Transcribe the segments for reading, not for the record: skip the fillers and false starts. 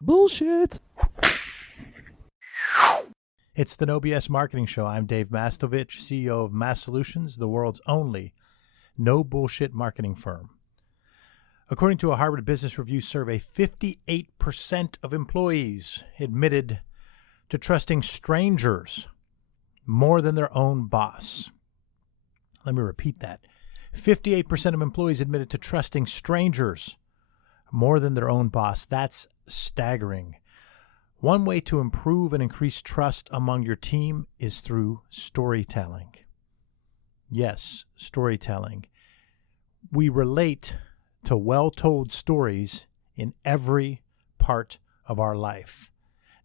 Bullshit. It's the No BS Marketing Show. I'm Dave Mastovich, CEO of Massolutions, the world's only no bullshit marketing firm. According to a Harvard Business Review survey, 58% of employees admitted to trusting strangers more than their own boss. Let me repeat that. 58% of employees admitted to trusting strangers more than their own boss. That's staggering. One way to improve and increase trust among your team is through storytelling. Yes, storytelling. We relate to well-told stories in every part of our life.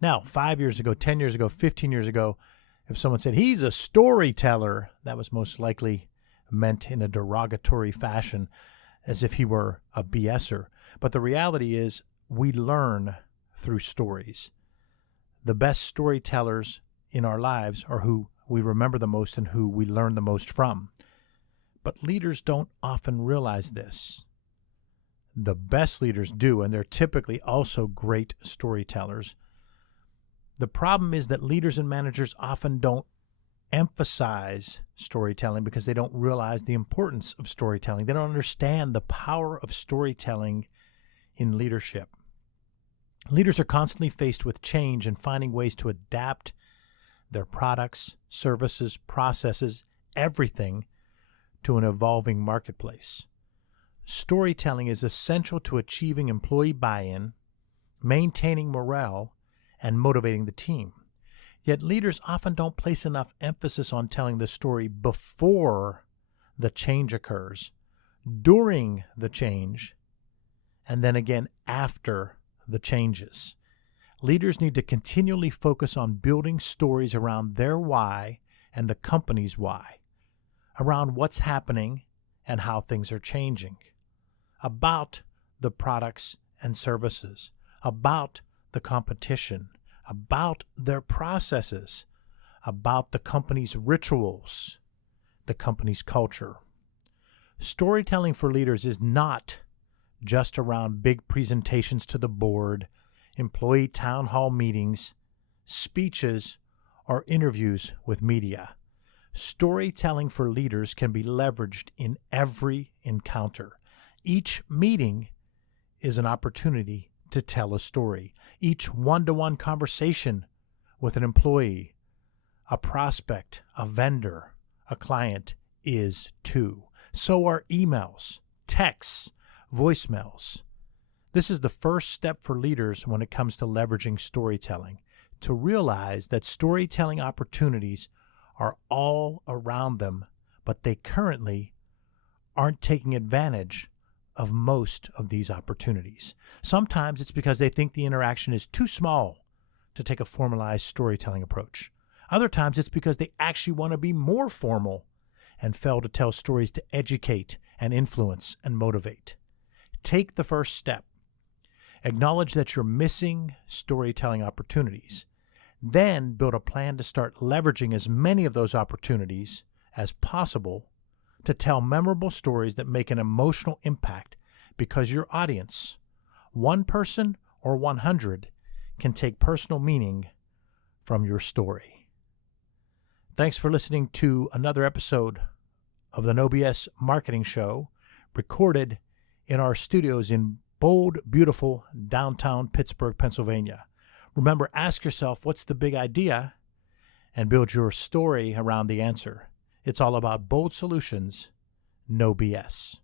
Now, 5 years ago, 10 years ago, 15 years ago, if someone said, he's a storyteller, that was most likely meant in a derogatory fashion, as if he were a BSer. But the reality is, we learn through stories. The best storytellers in our lives are who we remember the most and who we learn the most from. But leaders don't often realize this. The best leaders do, and they're typically also great storytellers. The problem is that leaders and managers often don't emphasize storytelling because they don't realize the importance of storytelling. They don't understand the power of storytelling in leadership. Leaders are constantly faced with change and finding ways to adapt their products, services, processes, everything to an evolving marketplace. Storytelling is essential to achieving employee buy-in, maintaining morale, and motivating the team. Yet leaders often don't place enough emphasis on telling the story before the change occurs, during the change, and then again after the changes. Leaders need to continually focus on building stories around their why and the company's why, around what's happening and how things are changing, about the products and services, about the competition, about their processes, about the company's rituals, the company's culture. Storytelling for leaders is not just around big presentations to the board, employee town hall meetings, speeches, or interviews with media. Storytelling for leaders can be leveraged in every encounter. Each meeting is an opportunity to tell a story. Each one-to-one conversation with an employee, a prospect, a vendor, a client is too. So are emails, texts, voicemails. This is the first step for leaders when it comes to leveraging storytelling, to realize that storytelling opportunities are all around them, but they currently aren't taking advantage of most of these opportunities. Sometimes it's because they think the interaction is too small to take a formalized storytelling approach. Other times it's because they actually want to be more formal and fail to tell stories to educate and influence and motivate. Take the first step. Acknowledge that you're missing storytelling opportunities. Then build a plan to start leveraging as many of those opportunities as possible to tell memorable stories that make an emotional impact, because your audience, one person or 100, can take personal meaning from your story. Thanks for listening to another episode of the No BS Marketing Show, recorded in our studios in bold, beautiful downtown Pittsburgh, Pennsylvania. Remember, ask yourself, what's the big idea? And build your story around the answer. It's all about bold solutions, no BS.